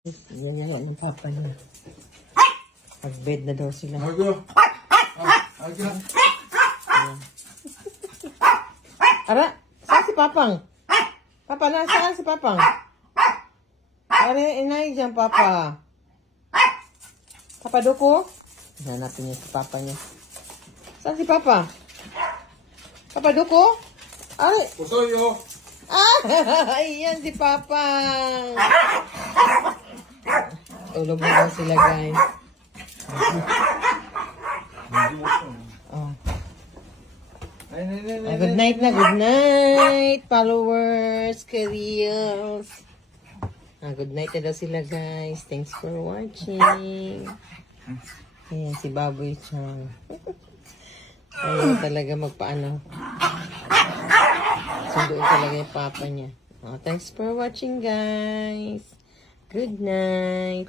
Nangyaya ng papa niya. Pag-bed na daw sila. Ara, saan si Papang? Papa, nasaan si Papang? Ara, inay dyan, Papa. Papa Duko? Hanapin niya si Papa niya. Saan si Papa? Papa Duko? Ay! Pusoyo! Ayan si Papang! Tulog na daw sila, guys. Oh. Good night na, good night, followers, careers. Good night na daw sila, guys. Thanks for watching. Ayan, si Baboy Chang. Ayaw talaga magpaano. Sunduin talaga yung papa niya. Thanks for watching, guys. Good night.